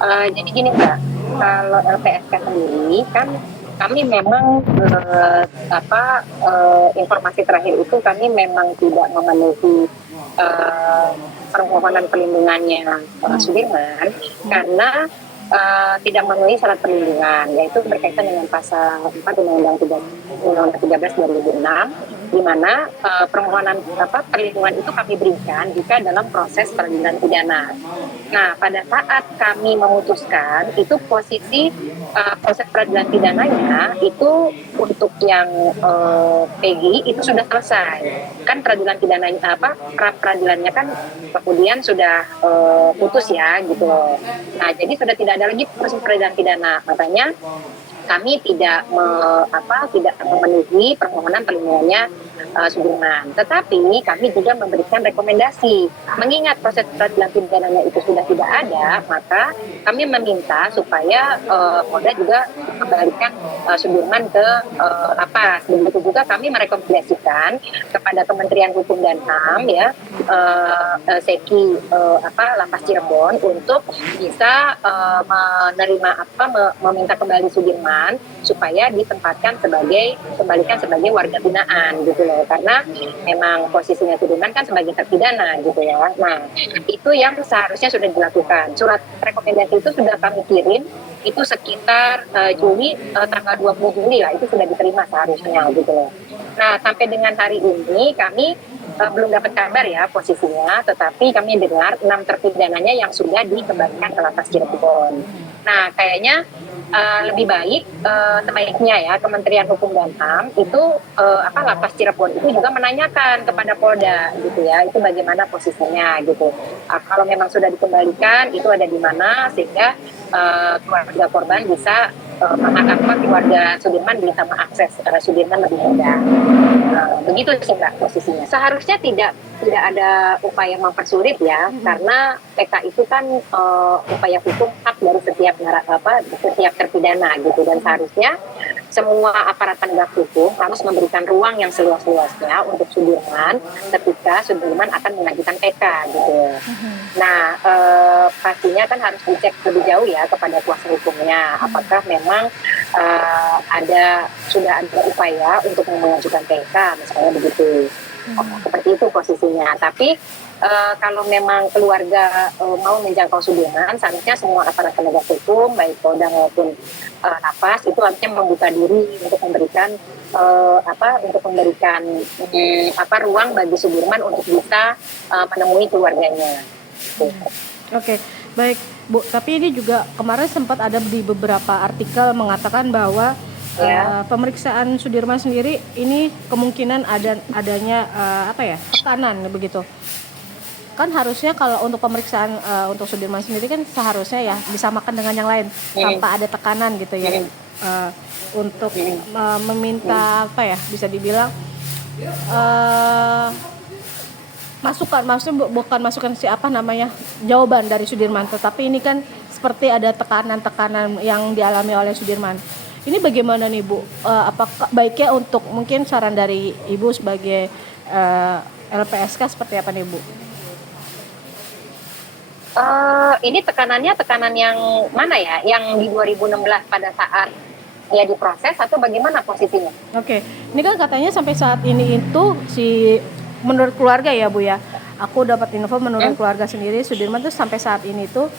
Jadi gini Mbak, kalau LPSK sendiri kan kami memang informasi terakhir itu kami memang tidak memenuhi eh, permohonan perlindungannya Sudirman karena tidak memenuhi syarat perlindungan, yaitu berkaitan dengan pasal 4 Undang-Undang 13 2006, di mana permohonan perlindungan itu kami berikan jika dalam proses peradilan pidana. Nah, pada saat kami memutuskan itu posisi proses peradilan pidananya itu untuk yang PG itu sudah selesai. Kan peradilan pidananya pra peradilannya kan kemudian sudah putus ya gitu loh. Nah, jadi sudah tidak ada lagi proses peradilan pidana. Makanya kami tidak memenuhi permohonan perlindungannya Sudirman. Tetapi kami juga memberikan rekomendasi. Mengingat proses peradilan pidananya itu sudah tidak ada, maka kami meminta supaya Polda juga mengembalikan Sudirman ke lapas. Begitu juga kami merekomendasikan kepada Kementerian Hukum dan HAM ya, Seki Lapas Cirebon untuk bisa meminta kembali Sudirman supaya kembalikan sebagai warga binaan gitu loh, karena memang posisinya Sudirman kan sebagai terpidana gitu ya. Nah, itu yang seharusnya sudah dilakukan. Surat rekomendasi itu sudah kami kirim itu sekitar Juli, tanggal 20 Juli lah, itu sudah diterima seharusnya gitu loh. Nah, sampai dengan hari ini kami belum dapat kabar ya posisinya, tetapi kami dengar 6 terpidananya yang sudah dikembalikan ke lapas Cirebon. Nah, kayaknya lebih baik sebaiknya ya Kementerian Hukum dan HAM itu lapas Cirebon itu juga menanyakan kepada Polda gitu ya, itu bagaimana posisinya gitu. Kalau memang sudah dikembalikan itu ada di mana sehingga keluarga korban bisa keluarga Sudirman bisa mengakses Sudirman lebih mudah. Begitu sih Mbak posisinya. Seharusnya tidak ada upaya mempersulit ya, karena PK itu kan upaya hukum hak dari setiap terpidana gitu, dan seharusnya semua aparat penegak hukum harus memberikan ruang yang seluas-luasnya untuk Sudirman ketika Sudirman akan mengajukan PK gitu. Nah, pastinya kan harus dicek lebih jauh ya kepada kuasa hukumnya, apakah memang sudah ada upaya untuk mengajukan PK misalnya begitu. Seperti itu posisinya. Tapi kalau memang keluarga mau menjangkau Sudirman, seharusnya semua aparat penegak hukum baik Polda maupun lapas itu harusnya membuka diri untuk memberikan ruang bagi Sudirman untuk bisa menemui keluarganya. Oke, baik Bu. Tapi ini juga kemarin sempat ada di beberapa artikel mengatakan bahwa pemeriksaan Sudirman sendiri ini kemungkinan adanya tekanan begitu. Kan harusnya kalau untuk pemeriksaan untuk Sudirman sendiri kan seharusnya ya disamakan dengan yang lain tanpa ada tekanan gitu ya. Untuk meminta bisa dibilang maksudnya bukan masukan jawaban dari Sudirman, tetapi ini kan seperti ada tekanan yang dialami oleh Sudirman. Ini bagaimana nih Bu? Apakah baiknya untuk mungkin saran dari Ibu sebagai LPSK seperti apa nih Bu? Ini tekanan yang mana ya? Yang di 2016 pada saat dia diproses atau bagaimana posisinya? Oke, ini kan katanya sampai saat ini itu menurut keluarga ya Bu ya, aku dapat info menurut keluarga sendiri Sudirman tuh sampai saat ini tuh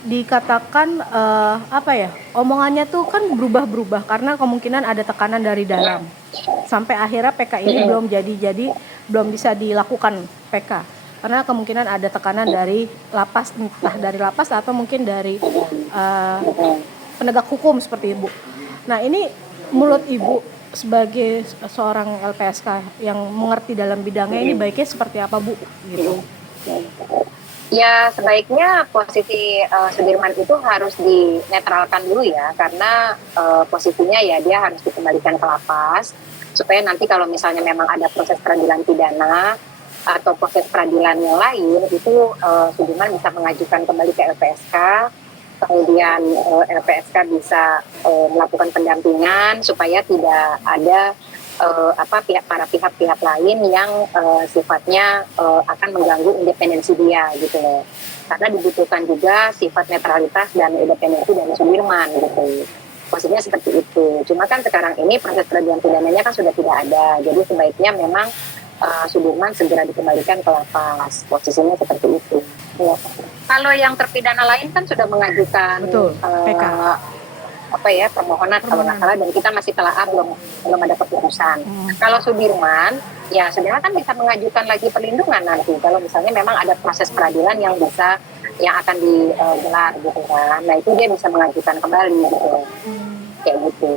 dikatakan omongannya tuh kan berubah-berubah karena kemungkinan ada tekanan dari dalam sampai akhirnya PK ini belum bisa dilakukan PK karena kemungkinan ada tekanan dari lapas, entah dari lapas atau mungkin dari penegak hukum seperti Ibu. Nah ini menurut Ibu sebagai seorang LPSK yang mengerti dalam bidangnya ini baiknya seperti apa Bu? Gitu. Ya sebaiknya posisi Sudirman itu harus dinetralkan dulu ya, karena posisinya ya dia harus dikembalikan ke lapas supaya nanti kalau misalnya memang ada proses peradilan pidana atau proses peradilan yang lain itu Sudirman bisa mengajukan kembali ke LPSK, kemudian LPSK bisa melakukan pendampingan supaya tidak ada para pihak-pihak lain yang sifatnya akan mengganggu independensi dia gitu loh. Karena dibutuhkan juga sifat netralitas dan independensi dari Sudirman gitu. Maksudnya seperti itu. Cuma kan sekarang ini proses peradilan pidananya kan sudah tidak ada. Jadi sebaiknya memang Sudirman segera dikembalikan ke lapas. Posisinya seperti itu. Ya. Kalau yang terpidana lain kan sudah mengajukan Betul, PK. Permohonan kalau nggak salah, dan kita masih telaah belum ada keputusan. Kalau Sudirman kan bisa mengajukan lagi perlindungan nanti kalau misalnya memang ada proses peradilan yang akan digelar gitu kan. Nah itu dia bisa mengajukan kembali gitu. Kayak gitu.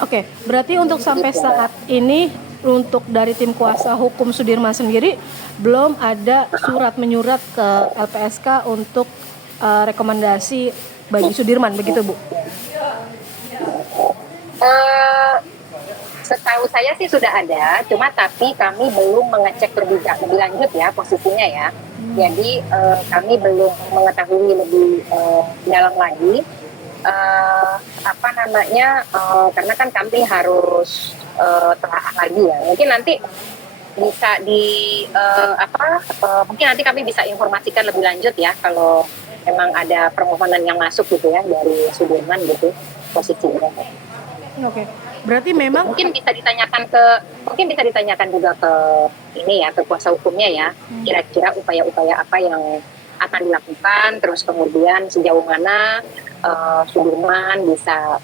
Oke, berarti untuk sampai saat ini untuk dari tim kuasa hukum Sudirman sendiri belum ada surat menyurat ke LPSK untuk rekomendasi bagi Sudirman, begitu Bu? Setahu saya sih sudah ada, tapi kami belum mengecek lebih lanjut ya posisinya ya. Jadi kami belum mengetahui lebih dalam lagi karena kan kami harus telaah lagi ya. Mungkin nanti bisa mungkin nanti kami bisa informasikan lebih lanjut ya kalau memang ada permohonan yang masuk gitu ya dari Sudirman gitu posisinya. Oke. Berarti memang mungkin bisa ditanyakan juga ke ke kuasa hukumnya ya. Kira-kira upaya-upaya apa yang akan dilakukan, terus kemudian sejauh mana Sudirman bisa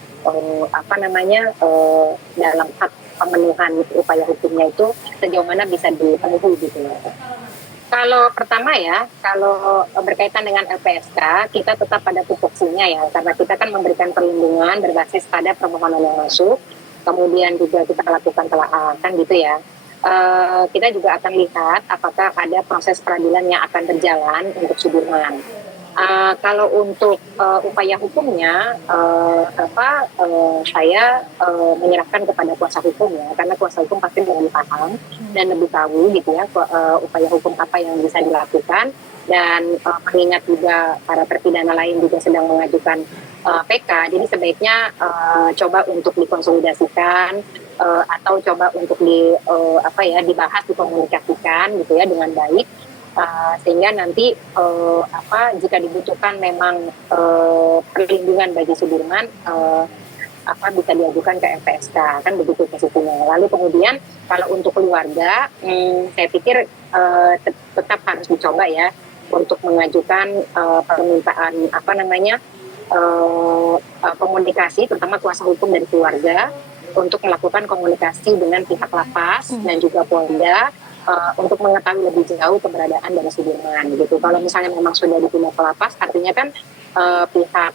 dalam hak pemenuhan upaya hukumnya itu sejauh mana bisa dipenuhi gitu ya. Kalau pertama kalau berkaitan dengan LPSK, kita tetap pada tupoksinya ya, karena kita kan memberikan perlindungan berbasis pada permohonan yang masuk, kemudian juga kita lakukan telaah kan gitu ya. Kita juga akan lihat apakah ada proses peradilan yang akan berjalan untuk Sudirman. Kalau untuk upaya hukumnya, saya menyerahkan kepada kuasa hukum ya, karena kuasa hukum pasti lebih paham dan lebih tahu gitu ya upaya hukum apa yang bisa dilakukan, dan mengingat juga para terpidana lain juga sedang mengajukan PK, jadi sebaiknya coba untuk dikonsolidasikan atau coba untuk dibahas, dikomunikasikan gitu ya dengan baik. Sehingga nanti jika dibutuhkan memang perlindungan bagi Sudirman bisa diajukan ke LPSK kan begitu posisinya. Lalu kemudian kalau untuk keluarga saya pikir tetap harus dicoba ya untuk mengajukan permintaan komunikasi, terutama kuasa hukum dari keluarga untuk melakukan komunikasi dengan pihak lapas dan juga Polda untuk mengetahui lebih jauh keberadaan dari Sudirman gitu. Kalau misalnya memang sudah dipindah ke lapas, artinya kan pihak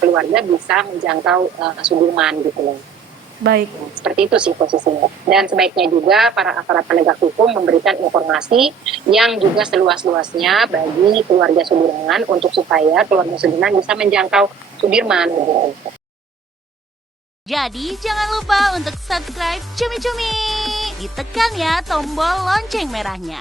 keluarga bisa menjangkau Sudirman gitu loh. Baik. Seperti itu sih posisinya. Dan sebaiknya juga para aparat penegak hukum memberikan informasi yang juga seluas-luasnya bagi keluarga Sudirman untuk supaya keluarga Sudirman bisa menjangkau Sudirman gitu. Jadi jangan lupa untuk subscribe Cumi Cumi. Ditekan ya tombol lonceng merahnya.